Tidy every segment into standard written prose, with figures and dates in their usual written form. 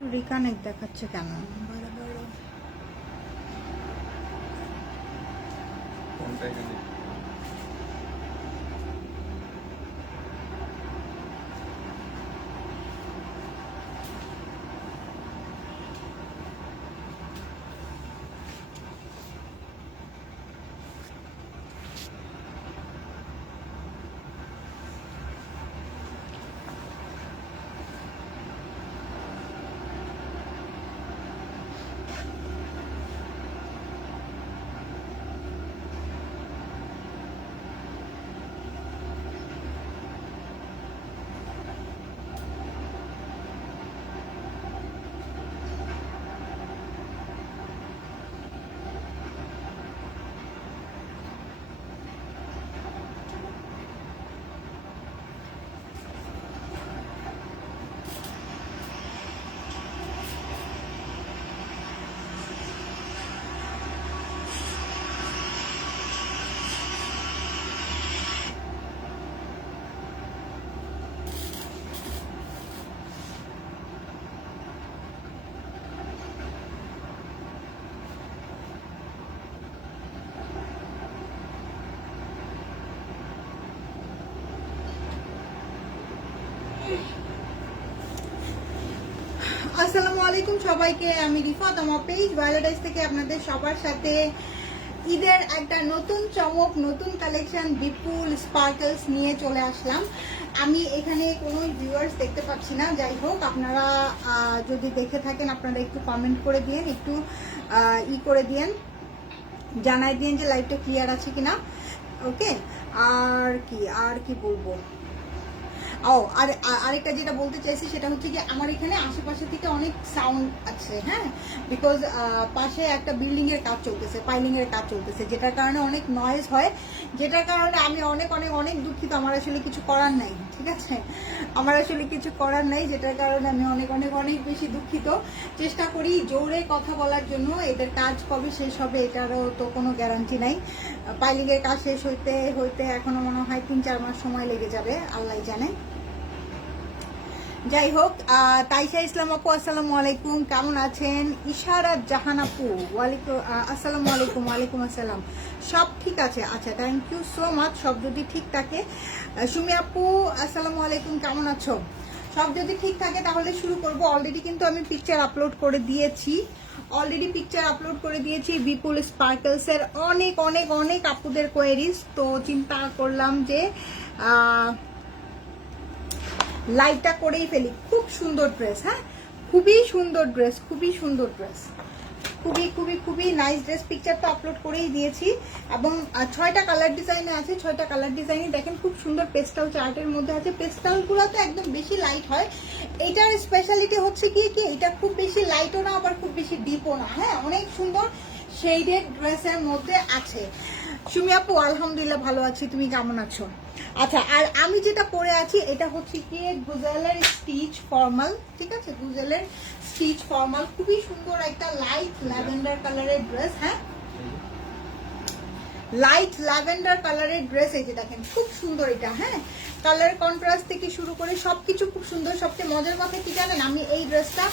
Reconnect দেখাচ্ছে কেন? বলো বলো। কোনটা এখানে? আসসালামু আলাইকুম সবাইকে, আমি রিফাত আমার পেজ ভায়োলেটাইজ থেকে আপনাদের সবার সাথে ঈদের একটা নতুন চমক, নতুন কালেকশন বিপুল স্পার্কলস নিয়ে চলে আসলাম। আমি এখানে কোনো ভিউয়ার্স দেখতে পাচ্ছি না, যাই হোক আপনারা যদি দেখে থাকেন আপনারা একটু কমেন্ট করে দিয়েন, একটু করে দিয়েন, জানাই দিয়েন যে লাইভটা ক্লিয়ার আছে কিনা। ওকে, আর কি বলবো, আর আরেকটা যেটা বলতে চাইছি সেটা হচ্ছে যে আমার এখানে আশেপাশে থেকে অনেক সাউন্ড আছে, হ্যাঁ, বিকজ পাশে একটা বিল্ডিং এর কাজ চলতেছে, পাইলিং এর কাজ চলতেছে, যেটার কারণে অনেক নয়েজ হয়, যেটার কারণে আমি অনেক অনেক অনেক দুঃখিত। আমার আসলে কিছু করার নাই, ঠিক আছে, আমার আসলে কিছু করার নাই, যেটার কারণে আমি অনেক অনেক অনেক বেশি দুঃখিত। চেষ্টা করি জোরে কথা বলার জন্য। এদের কাজ কবে শেষ হবে এটারও তো কোনো গ্যারান্টি নাই। পাইলিং এর কাজ শেষ হইতে হইতে এখনো মনে হয় 3-4 মাস সময় লেগে যাবে, আল্লাহ জানে। যাই হোক, তাইশা ইসলাম আপু আসসালামু আলাইকুম, কেমন আছেন? ইশারাত জাহান আপু ওয়ালাইকুম আসসালামু আলাইকুম। ওয়ালাইকুম আসসালাম, সব ঠিক আছে? আচ্ছা, থ্যাংক ইউ সো মাচ। সব যদি ঠিক থাকে, সুমি আপু আসসালামু আলাইকুম, কেমন আছো? সব যদি ঠিক থাকে তাহলে শুরু করব। অলরেডি কিন্তু আমি পিকচার আপলোড করে দিয়েছি, বিপুল স্পার্কলস এর অনেক অনেক অনেক আপুদের কোয়েরিজ। তো চিন্তা করলাম যে লাইভটা করেই ফেলি। খুব সুন্দর ড্রেস, হ্যাঁ, খুবই সুন্দর ড্রেস, খুবই সুন্দর ড্রেস, খুবই খুবই খুবই নাইস ড্রেস। পিকচার তো আপলোড করেই দিয়েছি এবং 6টা কালার ডিজাইনে আছে। 6টা কালার ডিজাইনে দেখেন খুব সুন্দর পেস্টাল চার্টের মধ্যে আছে। পেস্টালগুলো তো একদম বেশি লাইট হয়, এইটার স্পেশালিটি হচ্ছে কি এটা খুব বেশি লাইটও না আবার খুব বেশি ডিপও না, হ্যাঁ, অনেক সুন্দর শেডেড ড্রেসের মধ্যে আছে। সুমি আপু আলহামদুলিল্লাহ ভালো আছি, তুমি কেমন আছো? আচ্ছা, আর আমি যেটা পরে আছি এটা হচ্ছে কি গুজেলের স্টিচ ফর্মাল, ঠিক আছে, গুজেলের স্টিচ ফর্মাল, খুবই সুন্দর একটা লাইট ল্যাভেন্ডার কালারের ড্রেস, হ্যাঁ, লাইট ল্যাভেন্ডার কালারের ড্রেস। এই যে দেখেন খুব সুন্দর এটা, হ্যাঁ, কালার কন্ট্রাস্ট থেকে শুরু করে সবকিছু খুব সুন্দর। সবচেয়ে মজার কথা কি জানেন, আমি এই ড্রেসটা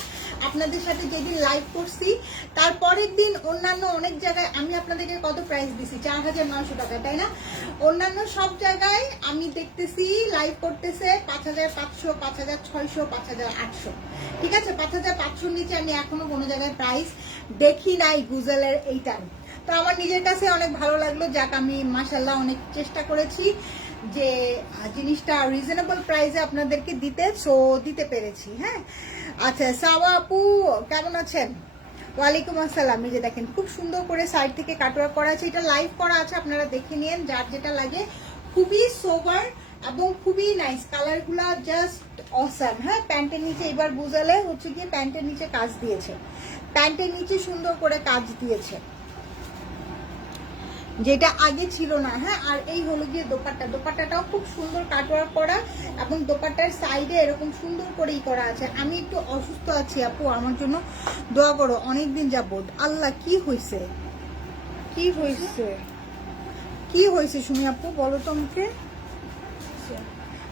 আপনাদের সাথে যেদিন লাইভ করছি তারপরের দিন অন্যান্য অনেক জায়গায় আমি আপনাদেরকে কত প্রাইস দিছি, 4900 টাকা, তাই না? অন্যান্য সব জায়গায় আমি দেখতেছি লাইভ করতেছে 5500, 5600, 5800, ঠিক আছে, 5500 নিচে আমি এখনো কোনো জায়গায় প্রাইস দেখি নাই গুজেলের এইটার। তো আমার নিজের কাছে অনেক ভালো লাগলো, যাক আমি মাশাআল্লাহ অনেক চেষ্টা করেছি যে জিনিসটা রিজনেবল প্রাইসে আপনাদেরকে দিতে পেরেছি, হ্যাঁ। আচ্ছা, সাওয়া আপু কেমন আছেন? ওয়ালাইকুম আসসালাম। এই যে দেখেন খুব সুন্দর করে সাইড থেকে কাটওয়ার্ক করা আছে, এটা লাইভ করা আছে, আপনারা দেখে নিন যার যেটা লাগে। খুবই সোবার এবং খুবই নাইস, কালারগুলা জাস্ট অসাম, হ্যাঁ। প্যান্টের নিচে এবার বুঝালে হচ্ছে গিয়ে প্যান্টের নিচে কাজ দিয়েছে, প্যান্টের নিচে সুন্দর করে কাজ দিয়েছে, যেটা আগে ছিল না, হ্যাঁ। আর এই হলো গিয়ে দোপাট্টাটাও খুব সুন্দর কাটওয়ার্ক করা এবং দোপাট্টার সাইডে এরকম সুন্দর করেই করা আছে। আমি একটু অসুস্থ আছি আপু, আমার জন্য দোয়া করো, অনেকদিন যাবত। আল্লাহ, কি হয়েছে সুমি আপু বলো তো আমাকে।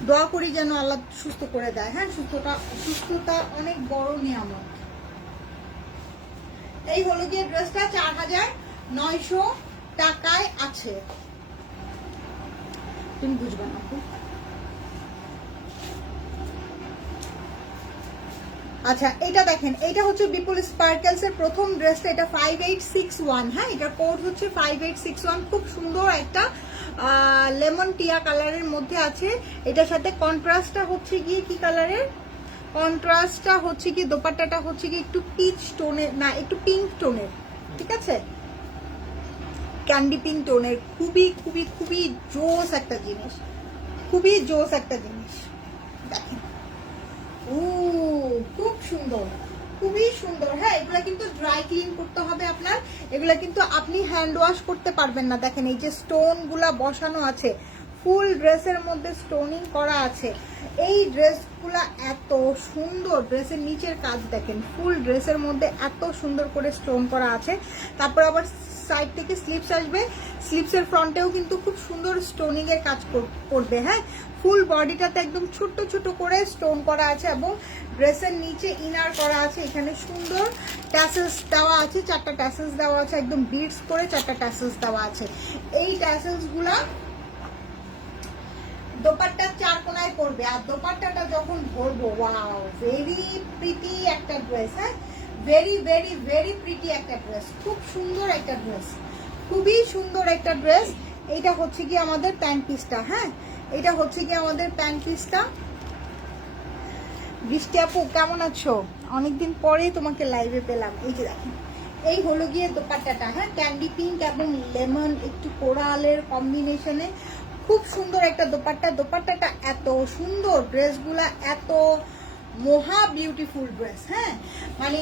দোয়া করি যেন আল্লাহ সুস্থ করে দেয়, হ্যাঁ। সুস্থতা অনেক বড় নিয়ামত, এই হলো গিয়ে ড্রেসটা 4900 টাকায় আছে। তুমি বুঝবে না। আচ্ছা এটা দেখেন, এটা হচ্ছে বিপুল স্পার্কেলস এর প্রথম ড্রেসটা, এটা 5861। হ্যাঁ, এটা কোড হচ্ছে 5861। খুব সুন্দর একটা লেমন টিয়া কালারের মধ্যে আছে। এটার সাথে কন্ট্রাস্টটা হচ্ছে গিয়ে কি কালারের, কন্ট্রাস্টটা হচ্ছে কি দোপাট্টাটা হচ্ছে কি একটু পিচ টোনের, না একটু পিঙ্ক টোনের, ঠিক আছে, ক্যান্ডি পিঙ্ক টোনের। খুবই খুবই খুবই জোস একটা জিনিস, খুবই জোস একটা জিনিস। দেখেন ও খুব সুন্দর, খুবই সুন্দর। হ্যাঁ, এগুলা কিন্তু ড্রাই ক্লিন করতে হবে আপনার, এগুলা কিন্তু আপনি হ্যান্ড ওয়াশ করতে পারবেন না। দেখেন এই যে স্টোন গুলা বসানো আছে, ফুল ড্রেসের মধ্যে স্টোনিং করা আছে। এই ড্রেসগুলা এত সুন্দর, ড্রেসের নিচের কাজ দেখেন, ফুল ড্রেসের মধ্যে এত সুন্দর করে স্টোন করা আছে। তারপর আবার সাইড থেকে স্লিপস আসবে, স্লিপসের ফ্রন্টেও কিন্তু খুব সুন্দর স্টোনিং এর কাজ করবে। হ্যাঁ, ফুল বডিটাতে একদম ছোট ছোট করে স্টোন করা আছে এবং ড্রেসের নিচে ইনার করা আছে। এখানে সুন্দর ট্যাসেলস দেওয়া আছে, 4টা ট্যাসেলস দেওয়া আছে, একদম বিটস করে 4টা ট্যাসেলস দেওয়া আছে। এই ট্যাসেলস গুলা দোপাট্টার 4 কোনায় পড়বে, আর দোপাট্টাটা যখন ভরবো, ওয়াও ভেরি প্রিটি একটা ড্রেস। হ্যাঁ, ভেরি ভেরি ভেরি প্রিটি একটা ড্রেস, খুব সুন্দর একটা ড্রেস, খুবই সুন্দর একটা ড্রেস। এটা হচ্ছে কি আমাদের প্যান্ট পিসটা। হ্যাঁ, এটা হচ্ছে কি আমাদের প্যান্ট পিসটা। বৃষ্টি আপু কেমন আছো? অনেকদিন পরে তোমাকে লাইভে পেলাম। এই যে দেখেন, এই হলো গিয়ে দোপাট্টাটা। হ্যাঁ, ক্যান্ডি পিঙ্ক এবং লেমন একটু কোরালের কম্বিনেশনে খুব সুন্দর একটা দোপাট্টা। দোপাট্টাটা এত সুন্দর, ড্রেসগুলা এত মহা বিউটিফুল ড্রেস। হ্যাঁ, মানে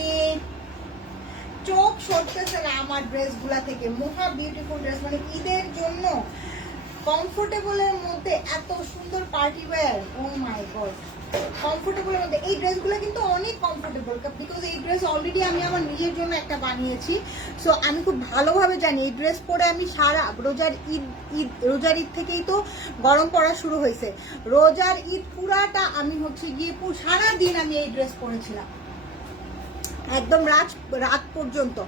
চোখ সরতেছে না আমার ড্রেসগুলা থেকে, মহা বিউটিফুল ড্রেস। মানে ঈদের জন্য কমফোর্টেবলের মধ্যে এত সুন্দর পার্টি ওয়্যার, ও মাই গড, কমফোর্টেবলের মধ্যে এই ড্রেসগুলো কিন্তু অনেক কমফোর্টেবল, বিকজ এই ড্রেস অলরেডি আমি আমার নিজের জন্য একটা বানিয়েছি। সো আমি খুব ভালোভাবে জানি এই ড্রেস পরে আমি সারা রোজার ঈদ থেকেই তো গরম পড়া শুরু হয়েছে। রোজার ঈদ পুরাটা আমি হচ্ছে গিয়ে সারা দিন আমি এই ড্রেস পরেছিলাম, একদম রাত পর্যন্ত।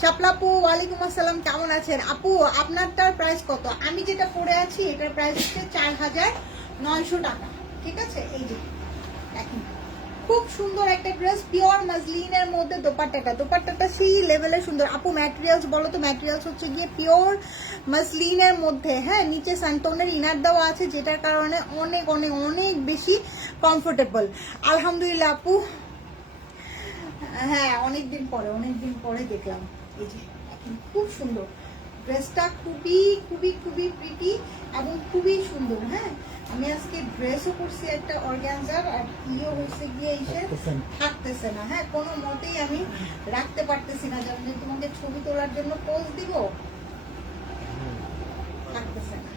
শাপলাপু ওয়ালাইকুম আসসালাম, কেমন আছেন আপু? আপনারটার প্রাইস কত? আমি যেটা পরে আছি এটার প্রাইস হচ্ছে 4900 টাকা, ঠিক আছে। এই যে দেখেন, খুব সুন্দর একটা ড্রেস, পিওর মাসলিনের মধ্যে দোপাট্টাটা সেই লেভেলে সুন্দর। আপু ম্যাটেরিয়ালস বলো তো? ম্যাটেরিয়ালস হচ্ছে গিয়ে পিওর মাসলিনের মধ্যে। হ্যাঁ, নিচে স্যান্টনের ইনার দেওয়া আছে, যেটার কারণে অনেক অনেক অনেক বেশি কমফোর্টেবল। আলহামদুলিল্লাহ আপু, হ্যাঁ অনেকদিন পরে দেখলাম। এই যে খুব সুন্দর ড্রেসটা, খুবই খুবই খুবই প্রিটি এবং খুবই সুন্দর। হ্যাঁ, আমি আজকে ড্রেসও করছি একটা অর্গানজার, আর ইও হচ্ছে গিয়ে এসে থাকতেছে না। হ্যাঁ, কোনো মতেই আমি রাখতে পারতেছি না, যেমন তোমাকে ছবি তোলার জন্য পোজ দিব, থাকতেছে না,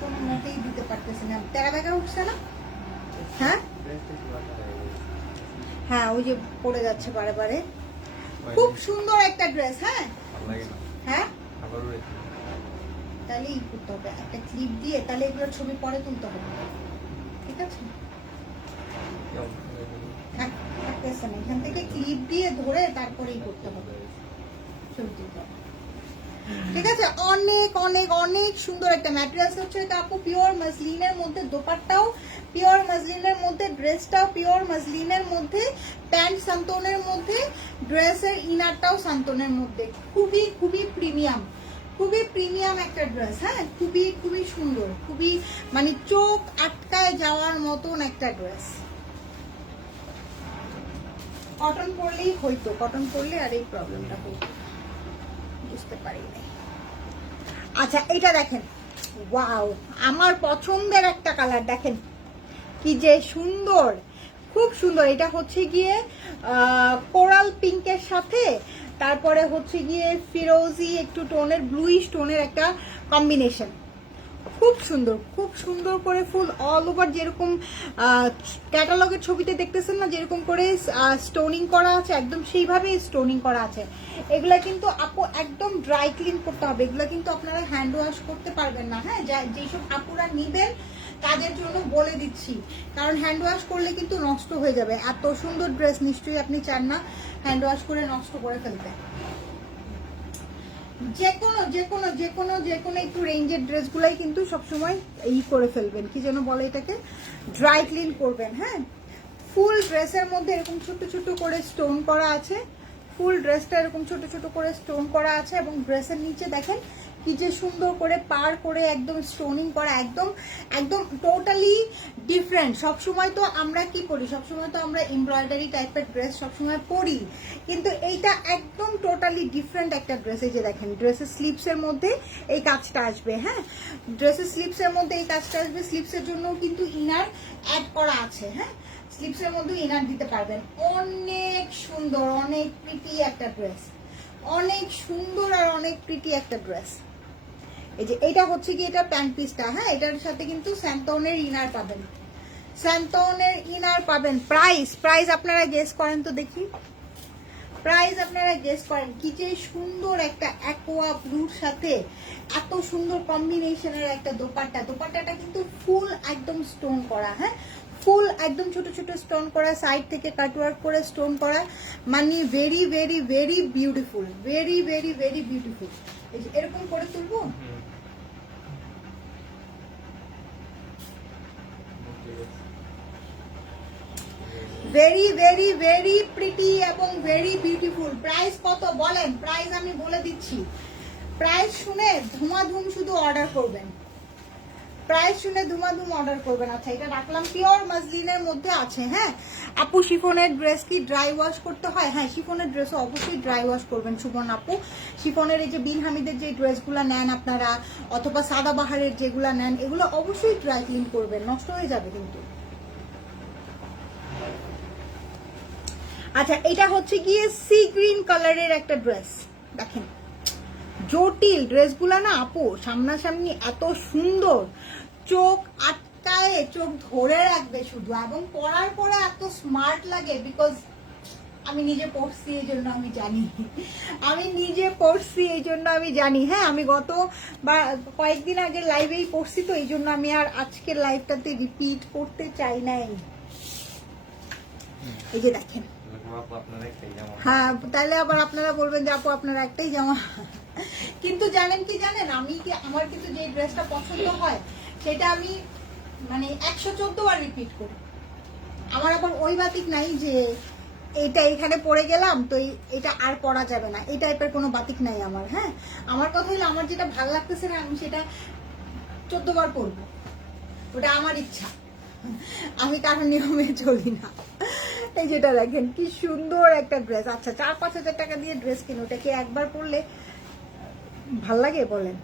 কোনো মতেই দিতে পারতেছি না। তেরা বেগা উঠছে না। হ্যাঁ হ্যাঁ, ওই যে পড়ে যাচ্ছে বারে বারে। খুব সুন্দর একটা ড্রেস। হ্যাঁ হ্যাঁ, তাহলে ই করতে হবে একটা ক্লিপ দিয়ে, তাহলে এগুলোর ছবি পরে তুলতে হবে, ঠিক আছে। থাকতেছে না, এখান থেকে ক্লিপ দিয়ে ধরে তারপরেই করতে হবে, ছবি তুলতে হবে, ঠিক আছে। অনেক অনেক অনেক সুন্দর একটা ম্যাটেরিয়ালস হচ্ছে এটা আপু, পিওর মাসলিনের মধ্যে, দোপাট্টাও পিওর মাসলিনের মধ্যে, ড্রেসটাও পিওর মাসলিনের মধ্যে, প্যান্ট সান্তনের মধ্যে, ড্রেসের ইনারটাও সান্তনের মধ্যে। খুবই খুবই প্রিমিয়াম, খুবই প্রিমিয়াম একটা ড্রেস। হ্যাঁ, খুবই খুবই সুন্দর, খুবই মানে চোখ আটকায় যাওয়ার মতন একটা ড্রেস। কটন পরলেই হইতো, কটন পরলে আর এই প্রবলেমটা হইতো, বুঝতে পারি নাই। আচ্ছা এটা দেখেন, ওয়াও আমার পছন্দের একটা কালার, দেখেন কি যে সুন্দর, খুব সুন্দর। এটা হচ্ছে গিয়ে কোরাল পিঙ্কের সাথে তারপরে হচ্ছে গিয়ে ফিরোজি একটু টোনের, ব্লুইশ টোনের একটা কম্বিনেশন। খুব সুন্দর, খুব সুন্দর করে ফুল অল ওভার, যেরকম ক্যাটালগের ছবিতে দেখতেছেন না যেরকম করে স্টোনিং করা আছে, একদম সেইভাবেই স্টোনিং করা আছে। এগুলা কিন্তু আপু একদম ড্রাই ক্লিন করতে হবে, এগুলা কিন্তু আপনারা হ্যান্ড ওয়াশ করতে পারবেন না। হ্যাঁ, যেসব আপুরা নিবেন কাজের জন্য বলে দিচ্ছি, কারণ হ্যান্ড ওয়াশ করলে কিন্তু নষ্ট হয়ে যাবে। এত সুন্দর ড্রেস নিশ্চয়ই আপনি চান না হ্যান্ড ওয়াশ করে নষ্ট করে ফেলতে। যে কোনো একটু রেঞ্জের ড্রেসগুলাই কিন্তু সবসময় করে ফেলবেন, কি যেন বলে এটাকে, ড্রাই ক্লিন করবেন। হ্যাঁ, ফুল ড্রেসের মধ্যে এরকম ছোট ছোট করে স্টোন করা আছে, ফুল ড্রেসটা এরকম ছোট ছোট করে স্টোন করা আছে, এবং ড্রেসের নিচে দেখেন কি যে সুন্দর করে পার করে একদম স্টোনিং করা, একদম একদম টোটালি ডিফারেন্ট। সবসময় তো আমরা কি পরি, সবসময় তো আমরা এমব্রয়ডারি টাইপের ড্রেস সবসময় পরি, কিন্তু এইটা একদম টোটালি ডিফারেন্ট একটা ড্রেস। এই যে দেখেন ড্রেসের স্লিপসের মধ্যে এই কাজটা আসবে। হ্যাঁ, ড্রেসের স্লিপসের মধ্যে এই কাজটা আসবে, স্লিপসের জন্য কিন্তু ইনার অ্যাড করা আছে। হ্যাঁ, স্লিপসের মধ্যে ইনার দিতে পারবেন। অনেক সুন্দর, অনেক প্রিটি একটা ড্রেস, অনেক সুন্দর আর অনেক প্রিটি একটা ড্রেস। এই যে এটা হচ্ছে কি, এটা প্যান্ট পিসটা। হ্যাঁ, এটার সাথে কিন্তু স্যান্টনের ইনার পাবেন, স্যান্টনের ইনার পাবেন। প্রাইস আপনারা গেস করেন তো দেখি, প্রাইস আপনারা গেস করেন। কি যে সুন্দর একটা অ্যাকোয়া ব্লুর সাথে এত সুন্দর কম্বিনেশনের একটা দোপাট্টা। দোপাট্টাটা কিন্তু ফুল একদম স্টোন করা। হ্যাঁ, ফুল একদম ছোট ছোট স্টোন করা, সাইড থেকে কাটওয়ার্ক করে স্টোন করা, মানে very very very beautiful, very very very beautiful. এরকম করে তুলবো, ভেরি ভেরি ভেরি প্রিটি এবং ভেরি বিউটিফুল। প্রাইস কত বলেন? প্রাইস আমি বলে দিচ্ছি, প্রাইস শুনে ধুমাধুম শুধু অর্ডার করবেন, প্রাইস শুনে ধুমাধুম অর্ডার করবেন। আচ্ছা, এটা রাখলাম, পিওর মাসলিনের মধ্যে আছে। হ্যাঁ আপু, শিফনের ড্রেস কি ড্রাই ওয়াশ করতে হয়? হ্যাঁ, শিফনের ড্রেসও অবশ্যই ড্রাই ওয়াশ করবেন সুবর্ণ আপু। শিফনের এই যে বিন হামিদের যে ড্রেসগুলো নেন আপনারা, অথবা সাদাবাহারের যেগুলা নেন, এগুলো অবশ্যই ড্রাই ক্লিন করবেন, নষ্ট হয়ে যাবে কিন্তু। আচ্ছা, এটা হচ্ছে গিয়ে সি গ্রিন কালারের একটা ড্রেস। দেখেন জটিল ড্রেসগুলা না আপু, সামনাসামনি এত সুন্দর, চোখ আটকায়, চোখ ধরে রাখবে শুধু, এবং পরার পরে এত স্মার্ট লাগে। বিকজ আমি নিজে পড়ছি এই জন্য আমি জানি, আমি নিজে পড়ছি এই জন্য আমি জানি। হ্যাঁ, আমি গত বা কয়েকদিন আগে লাইভেই পড়ছি, তো এই জন্য আমি আর আজকের লাইভটাতে রিপিট করতে চাই নাই। এই যে দেখেন, হ্যাঁ তাহলে আবার আপনারা বলবেন যে আপু আপনারা একটাই জামা। কিন্তু জানেন কি জানেন, আমি কি আমার কিন্তু যে ড্রেসটা পছন্দ হয় সেটা আমি মানে 114 বার রিপিট করি। আমার আবার ওই বাতিক নাই যে এইটা এখানে পড়ে গেলাম তো এটা আর পরা যাবে না, এই টাইপের কোনো বাতিক নাই আমার। হ্যাঁ, আমার কথা হলো আমার যেটা ভালো লাগতেছে না আমি সেটা 14 বার পরবো, ওটা আমার ইচ্ছা, আমি কারোর নিয়মে চলি না। এই যেটা দেখেন কি সুন্দর একটা ড্রেস। আচ্ছা, 4-5 হাজার টাকা দিয়ে ড্রেস কিনো, ওটাকে একবার পরলে ভাল লাগে বলেন?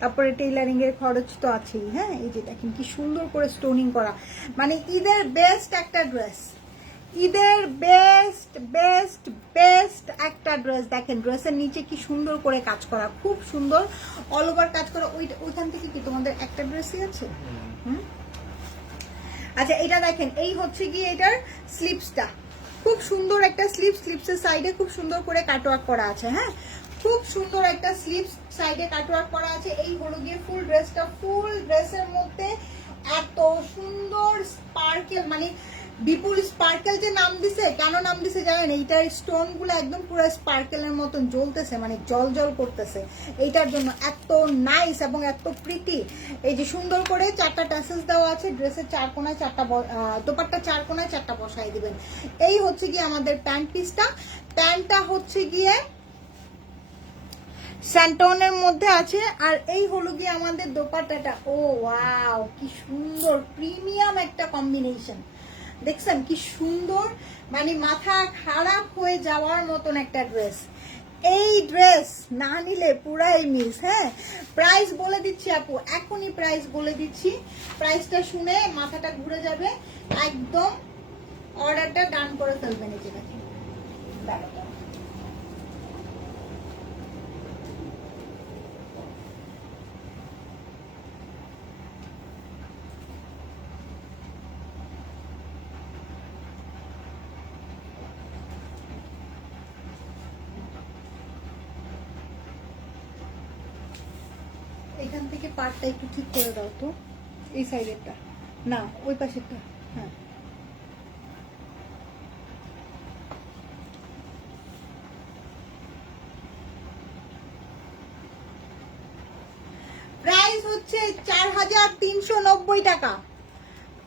তারপরে টেইলারিং এর খরচ তো আছেই। হ্যাঁ, এই যে দেখেন কি সুন্দর করে স্টোনিং করা, মানে ঈদের বেস্ট একটা ড্রেস, ঈদের বেস্ট বেস্ট বেস্ট একটা ড্রেস। দেখেন ড্রেসের নিচে কি সুন্দর করে কাজ করা, খুব সুন্দর অল ওভার কাজ করা। ওইখান থেকে কি তোমাদের একটা ড্রেসই আছে? আচ্ছা, এটা দেখেন, এই হচ্ছে গিয়ে এটার স্লিপসটা, খুব সুন্দর একটা স্লিপস, স্লিপসের সাইডে খুব সুন্দর করে কাটওয়ার্ক করা আছে। হ্যাঁ, খুব সুন্দর একটা স্লিপস সাইডে কাটওয়ার্ক করা আছে। এই হলো গিয়ে ফুল ড্রেসটা, ফুল ড্রেসের মধ্যে এত সুন্দর স্পার্কেল, মানে বিপুল স্পার্কেল যে নাম দিছে, কেন নাম দিছে জানেন? এইটার স্টোন গুলো একদম পুরো স্পার্কেলের মতন জ্বলতেছে, মানে জল জল করতেছে, এইটার জন্য এত নাইস এবং এত প্রিটি। এই যে সুন্দর করে 4টা ট্যাসেলস দেওয়া আছে, ড্রেসের 4 কোণায় 4টা, দোপাট্টার 4 কোণায় 4টা বসাই দিবেন। এই হচ্ছে গিয়ে আমাদের প্যান্ট পিসটা। প্যান্টটা হচ্ছে গিয়ে স্যান্টনের মধ্যে আছে, আর এই হলো গিয়ে আমাদের দোপাট্টাটা। ও ওয়াও, কি সুন্দর প্রিমিয়াম একটা কম্বিনেশন, দেখছেন কি সুন্দর, মানে মাথা খারাপ হয়ে যাওয়ার মতন একটা ড্রেস। এই ড্রেস না নিলে পুরাই মিস। হ্যাঁ, প্রাইস বলে দিচ্ছি আপু, এখনই প্রাইস বলে দিচ্ছি, প্রাইসটা শুনে মাথাটা ঘুরে যাবে, একদম অর্ডারটা ডান করে ফেলবেন। এই যে দেখেন ব্যাপারটা, এখান থেকে পার্টটা একটু ঠিক করে দাও তো, এই সাইডেরটা না, ওই পাশেরটা। হ্যাঁ, প্রাইস হচ্ছে 4390 টাকা।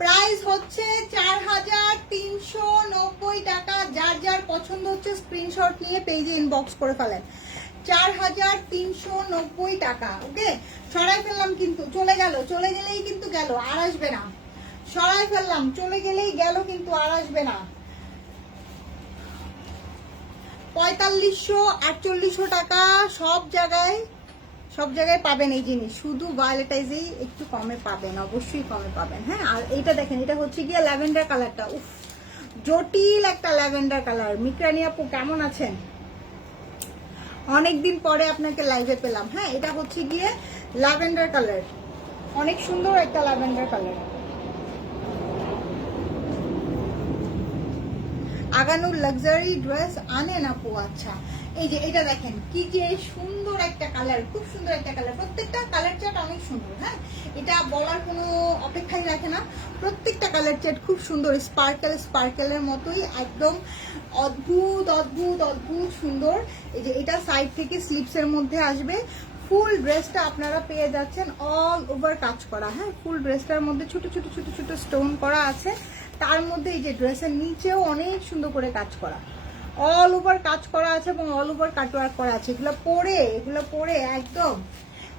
প্রাইস হচ্ছে 4390 টাকা। যার যার পছন্দ হচ্ছে স্ক্রিনশট নিয়ে পেজে ইনবক্স করে ফেলেন। 4390 টাকা। ওকে, সরাই ফেললাম কিন্তু, চলে গেলেই কিন্তু গেল, আর আসবে না। সরাই ফেললাম, চলে গেলেই গেল, কিন্তু আর আসবে না। 4500 4800 টাকা সব জায়গায় পাবেন এই জিনিস, শুধু ভায়োলেটাইজেই একটু কমে পাবেন, অবশ্যই কমে পাবেন। হ্যাঁ, আর এইটা দেখেন, এটা হচ্ছে গিয়ে ল্যাভেন্ডার কালারটা। উফ, জটিল একটা ল্যাভেন্ডার কালার। মিকরানি আপু কেমন আছেন? অনেকদিন পরে আপনাকে লাইভে পেলাম। হ্যাঁ, এটা হচ্ছে গিয়ে ল্যাভেন্ডার কালার, অনেক সুন্দর একটা lavender colour. Aganoor luxury dress আনেন আপু। আচ্ছা, এই যে এটা দেখেন কি যে সুন্দর একটা কালার, খুব সুন্দর একটা কালার। প্রত্যেকটা কালার চার্ট অনেক সুন্দর। হ্যাঁ, এটা বলার কোনো অপেক্ষাই রাখে না। প্রত্যেকটা কালার চার্ট খুব সুন্দর, স্পার্কেলের মতোই, একদম অদ্ভুত অদ্ভুত অদ্ভুত সুন্দর। এই যে এটা সাইড থেকে স্লিপসের মধ্যে আসবে। ফুল ড্রেসটা আপনারা পেয়ে যাচ্ছেন অল ওভার কাজ করা। হ্যাঁ, ফুল ড্রেসটার মধ্যে ছোট ছোট ছোট ছোট স্টোন করা আছে। তার মধ্যে এই যে ড্রেসের নিচেও অনেক সুন্দর করে কাজ করা, অল ওভার কাজ করা আছে এবং অল ওভার কাটওয়ার্ক করা আছে। এগুলো পরে একদম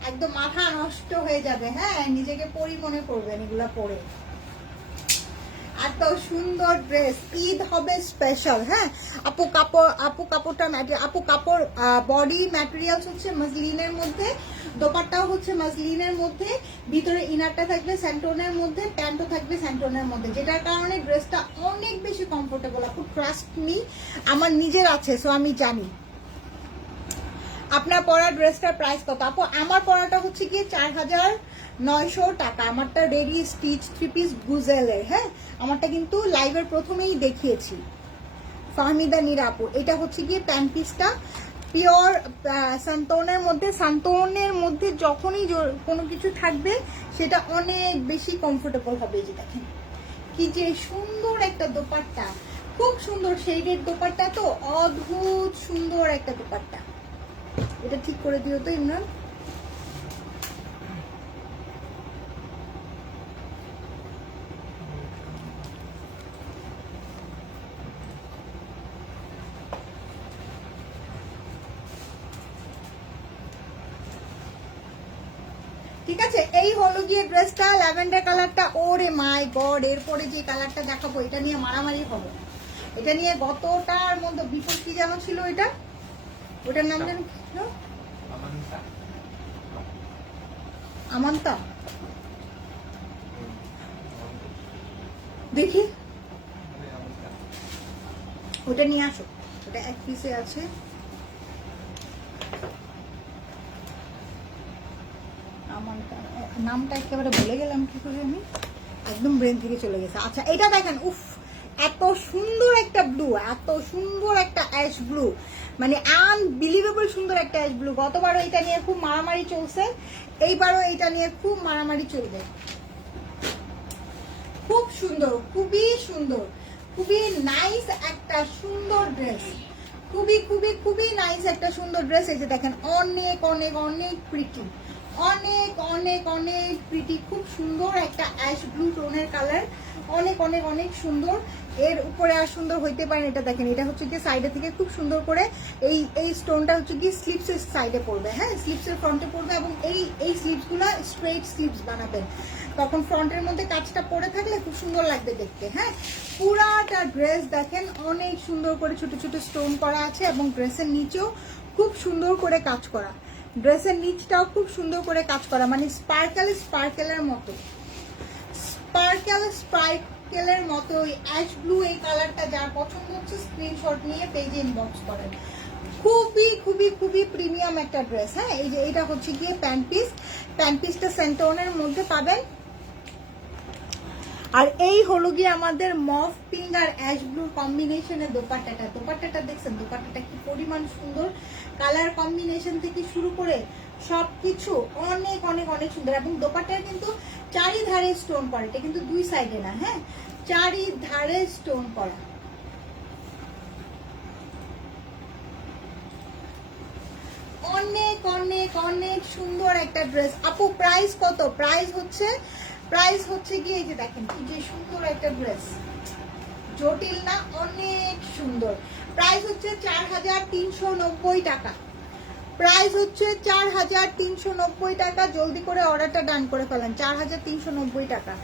একদম মাথা নষ্ট হয়ে যাবে। হ্যাঁ, নিজেকে পরি মনে করবেন এগুলো পরে। এত সুন্দর ড্রেস, ঈদ হবে স্পেশাল। হ্যাঁ, আপু কাপড় বডি ম্যাটেরিয়ালস হচ্ছে মাসলিনের মধ্যে, দোপাট্টাও হচ্ছে মাসলিনের মধ্যে, ভিতরে ইনারটা থাকবে স্যান্টোনের মধ্যে, প্যান্টও থাকবে স্যান্টোনের মধ্যে, যেটার কারণে ড্রেসটা অনেক বেশি কমফোর্টেবল। আপু ট্রাস্ট মি, আমার নিজের আছে, সো আমি জানি। আপনার পরা ড্রেসটার প্রাইস কত আপু? আমার পরাটা হচ্ছে গিয়ে 4900 টাকা। আমারটা রেডি স্টিচ 3 পিস গুজেলের। হ্যাঁ, আমারটা কিন্তু লাইভের প্রথমেই দেখিয়েছি। ফাহমিদা নীরা আপু, এটা হচ্ছে গিয়ে প্যান্ট পিসটা পিওর সান্তনের মধ্যে যখনই কোনো কিছু থাকবে সেটা অনেক বেশি কমফোর্টেবল হবে। এই যে দেখেন কি যে সুন্দর একটা দোপাট্টা, খুব সুন্দর শেডের দোপাট্টা, তো অদ্ভুত সুন্দর একটা দোপাট্টা। এটা ঠিক করে দিও তো ইমরান। ঠিক আছে, এই হলো গিয়ে ড্রেসটা, ল্যাভেন্ডার কালারটা। ওরে মাই গড, এরপরে যে কালারটা দেখাবো এটা নিয়ে মারামারি হবে। এটা নিয়ে গতটার মধ্যে বিপুল কি যেন ছিল, এটা ওটার নাম যেন আমান্তা, দেখি ওটা নিয়ে আসো। ওটা এক পিসে আছে। নামটা একেবারে ভুলে গেলাম কি করে, আমি একদম ব্রেন থেকে চলে গেছে। আচ্ছা, এটা দেখেন, উফ, এত সুন্দর একটা ব্লু, এত সুন্দর একটা অ্যাশ ব্লু, মানে আনবিলিভেবল সুন্দর একটা অ্যাশ ব্লু। গতবারও এটা নিয়ে খুব মারামারি চলছে, এইবারও এটা নিয়ে খুব মারামারি চলবে। খুব সুন্দর, খুবই সুন্দর, খুবই নাইস একটা সুন্দর ড্রেস, খুবই খুবই খুবই নাইস একটা সুন্দর ড্রেস। এই যে দেখেন অনেক অনেক অনেক প্রিটি, অনেক অনেক অনেক প্রিটি, খুব সুন্দর একটা অ্যাশ ব্লু টোনের কালার, অনেক অনেক অনেক সুন্দর। এর উপরে আর সুন্দর হইতে পারে। এটা দেখেন, এটা হচ্ছে গিয়ে সাইডে থেকে খুব সুন্দর করে এই স্টোনটা হচ্ছে গিয়ে স্লিপসের সাইডে পড়বে। হ্যাঁ, স্লিপসের ফ্রন্টে পড়বে এবং এই স্লিপসগুলো স্ট্রেট স্লিপস বানাবেন, তখন ফ্রন্টের মধ্যে কাজটা পরে থাকলে খুব সুন্দর লাগবে দেখতে। হ্যাঁ, পুরাটা ড্রেস দেখেন অনেক সুন্দর করে ছোট ছোট স্টোন করা আছে এবং ড্রেসের নিচেও খুব সুন্দর করে কাজ করা, ড্রেসের নিচটাও খুব সুন্দর করে কাজ করা, মানে স্পার্কেলের মতো, স্পার্কেলের মতো অ্যাশ ব্লু এই কালারটা। যার পছন্দ হচ্ছে স্ক্রিনশট নিয়ে পেজে ইনবক্স করেন। খুবই খুবই খুবই প্রিমিয়াম একটা ড্রেস। হ্যাঁ, এই যে এটা হচ্ছে গিয়ে প্যান্ট পিসটা সেন্টোনের মধ্যে পাবেন। আর এই হলো গিয়ে আমাদের মফ পিঙ্ক আর অ্যাশ ব্লুর কম্বিনেশনের দোপাট্টাটা দেখছেন, দোপাট্টাটা কি পরিমাণ সুন্দর, কালার কম্বিনেশন থেকে শুরু করে সবকিছু অনেক অনেক অনেক সুন্দর। এবং দোপাট্টায় কিন্তু চারিধারে স্টোন করা, এটা কিন্তু দুই সাইডে না, হ্যাঁ, চারিধারে স্টোন করা। অনেক অনেক অনেক সুন্দর একটা ড্রেস। আপু প্রাইস কত? প্রাইস হচ্ছে গিয়ে এই যে দেখেন কি যে সুন্দর একটা ড্রেস, জটিল না, অনেক সুন্দর। প্রাইস হচ্ছে 4390 টাকা। প্রাইস হচ্ছে 4390 টাকা। জলদি করে অর্ডারটা ডান করে ফেলেন। 4390 টাকা,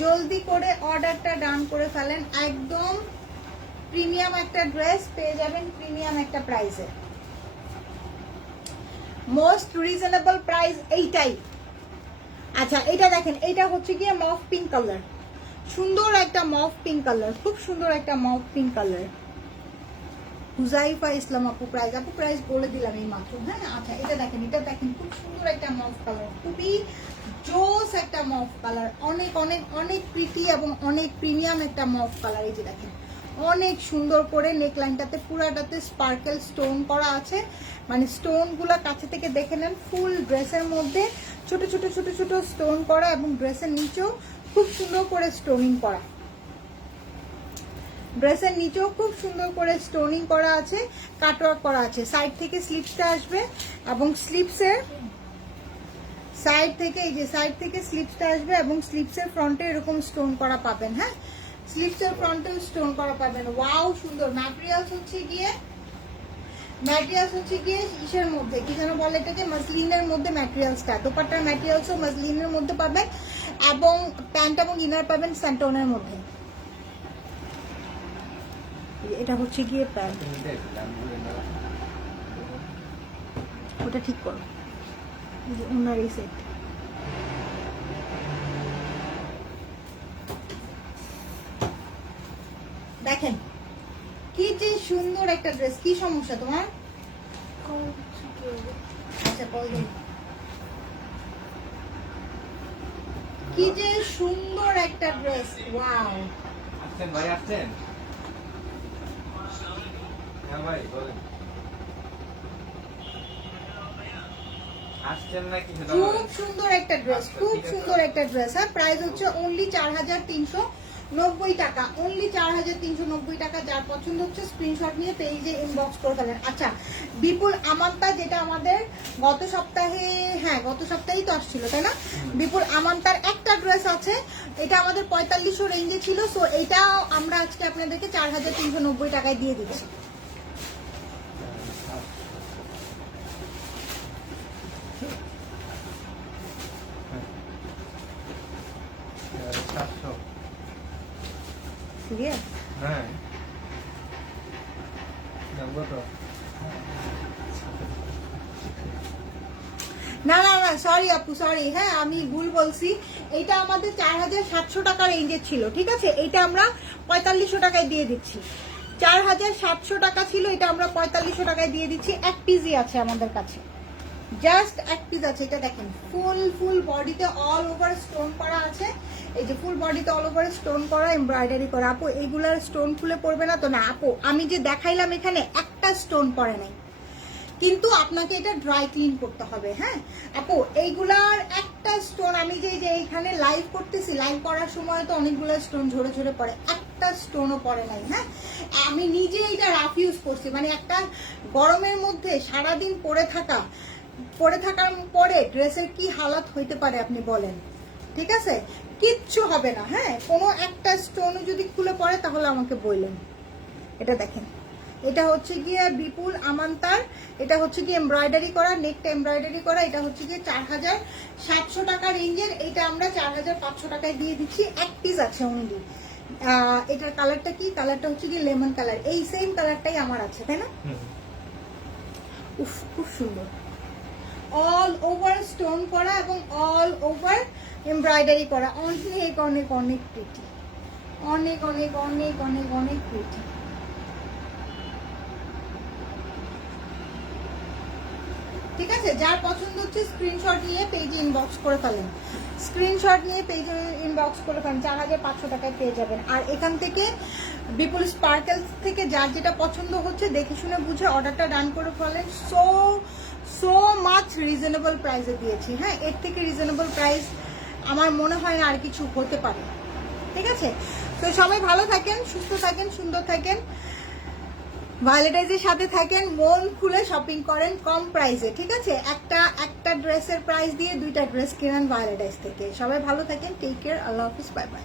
জলদি করে অর্ডারটা ডান করে ফেলেন। একদম প্রিমিয়াম একটা ড্রেস পেয়ে যাবেন প্রিমিয়াম একটা প্রাইসে, মোস্ট রিজনেবল প্রাইস এইটাই। আচ্ছা এটা দেখেন, এটা হচ্ছে গিয়ে মফ পিঙ্ক কালার, সুন্দর একটা মফ পিঙ্ক কালার, খুব সুন্দর একটা মফ পিঙ্ক কালার। হুজাইফা ইসলাম আপু প্রাইস বলে দিলাম এই মাত্র, হ্যাঁ। আচ্ছা এটা দেখেন খুব সুন্দর একটা মফ কালার, খুবই জোস একটা মফ কালার, অনেক অনেক অনেক প্রিটি এবং অনেক প্রিমিয়াম একটা মফ কালার। এই যে দেখেন অনেক সুন্দর করে নেকলাইনটাতে পুরাটাতে স্পার্কেল স্টোন করা আছে, মানে স্টোনগুলো কাছে থেকে দেখে নেন। ফুল ড্রেসের মধ্যে ছোট ছোট ছোট ছোট স্টোন করা এবং ড্রেসের নিচেও খুব সুন্দর করে স্টোনিং করা, ড্রেসের নিচেও খুব সুন্দর করে স্টোনিং করা আছে, কাটওয়ার্ক করা আছে। সাইড থেকে স্লিপসটা আসবে এবং স্লিপসের সাইড থেকে এই যে সাইড থেকে স্লিপসটা আসবে এবং স্লিপসের ফ্রন্টে এরকম স্টোন করা পাবেন, হ্যাঁ, স্লিপসের ফ্রন্টেও স্টোন করা পাবেন। ওয়াও সুন্দর। ম্যাটেরিয়ালস হচ্ছে গিয়ে ইসের মধ্যে কি যেন বলে এটাকে, মাসলিনের মধ্যে ম্যাটেরিয়ালসটা, দোপাট্টার ম্যাটেরিয়ালসও মাসলিনের মধ্যে পাবেন এবং প্যান্ট এবং ইনার পাবেন স্যান্টনের মধ্যে। এটা হচ্ছে গিয়ে প্যান্ট, ওটা ঠিক করো, ওনার এই সেট। দেখেন কি যে সুন্দর একটা ড্রেস। কি সমস্যা তোমার? আচ্ছা বল। কি যে সুন্দর একটা ড্রেস, ওয়াও। আসছেন ভাই, আসছেন? হ্যাঁ ভাই বলেন, আসছেন নাকি? খুব সুন্দর একটা ড্রেস, খুব সুন্দর একটা ড্রেস। হ্যাঁ, প্রাইস হচ্ছে অনলি 4390 টাকা, অনলি 4390 টাকা। যার পছন্দ হচ্ছে স্ক্রিনশট নিয়ে পেজে ইনবক্স করে ফেলেন। আচ্ছা বিপুল আমান্তা, যেটা আমাদের গত সপ্তাহেই তো আসছিল তাই না? বিপুল আমান্তার একটা ড্রেস আছে, এটা আমাদের 4500 রেঞ্জে ছিল, সো এটা আমরা আজকে আপনাদেরকে 4390 টাকায় দিয়ে দিচ্ছি। হ্যাঁ না না না সরি আপু, সরি, হ্যাঁ আমি ভুল বলছি। এটা আমাদের 4700 টাকা রেঞ্জে ছিল, ঠিক আছে, এটা আমরা 4500 টাকায় দিয়ে দিচ্ছি। 4700 টাকা ছিল, এটা আমরা 4500 টাকায় দিয়ে দিচ্ছি। এক পিসই আছে আমাদের কাছে, জাস্ট এক পিস আছে। এটা দেখেন ফুল বডিতে অল ওভার স্টোন করা আছে, এই যে ফুল বডিতে অল ওভার স্টোন করা, এমব্রয়ডারি করা। আপু এইগুলার স্টোন খুলে পড়বে না তো? না আপু, আমি যে দেখাইলাম এখানে একটা স্টোন পড়ে নাই, কিন্তু আপনাকে এটা ড্রাই ক্লিন করতে হবে। হ্যাঁ আপু, এইগুলার একটা স্টোন, আমি যে এইখানে লাইভ করতেছি, লাইভ করার সময় তো অনেকগুলো স্টোন ঝরে ঝরে পড়ে, একটা স্টোনও পড়ে নাই। হ্যাঁ, আমি নিজে এটা রাফ ইউজ করছি, মানে একটা গরমের মধ্যে সারাদিন পরে থাকার পরে ড্রেসের কি হালাত হইতে পারে আপনি বলেন, ঠিক আছে, কিচ্ছু হবে না। হ্যাঁ, কোনো একটা স্টোনও যদি খুলে পড়ে তাহলে আমাকে বললেন। এটা দেখেন, এটা হচ্ছে গিয়ে বিপুল আমান্তার, এটা হচ্ছে গিয়ে এমব্রয়ডারি করা, নেকটা এমব্রয়ডারি করা। এটা হচ্ছে গিয়ে 4700 টাকা রেঞ্জের, এটা আমরা 4500 টাকায় দিয়ে দিচ্ছি। এক পিস আছে অনলি। এটার কালারটা কি? কালারটা হচ্ছে গিয়ে লেমন কালার, এই সেম কালারটাই আমার আছে, তাই না? উফ, খুব সুন্দর, অল ওভার স্টোন করা এবং অল ওভার এমব্রয়ডারি করা, অনেক অনেক অনেক প্রিটি, অনেক অনেক অনেক অনেক অনেক প্রিটি। ঠিক আছে, যার পছন্দ হচ্ছে স্ক্রিনশট নিয়ে পেজে ইনবক্স করে ফেলেন, স্ক্রিনশট নিয়ে পেজে ইনবক্স করে ফেলেন, 4500 টাকায় পেয়ে যাবেন। আর এখান থেকে বিপুল স্পার্কেলস থেকে যার যেটা পছন্দ হচ্ছে দেখে শুনে বুঝে অর্ডারটা ডান করে ফেলেন। সো মাচ রিজনেবল প্রাইসে দিয়েছি, হ্যাঁ, এর থেকে রিজনেবল প্রাইস আমার মনে হয় না আর কিছু হতে পারে। ঠিক আছে, তো সবাই ভালো থাকেন, সুস্থ থাকেন, সুন্দর থাকেন, ভায়োলেটাইজের সাথে থাকেন, মন খুলে শপিং করেন কম প্রাইসে। ঠিক আছে, একটা ড্রেসের প্রাইস দিয়ে 2টা ড্রেস কিনেন ভায়োলেটাইজ থেকে। সবাই ভালো থাকেন, টেক কেয়ার, আল্লাহ হাফিজ, বাই বাই।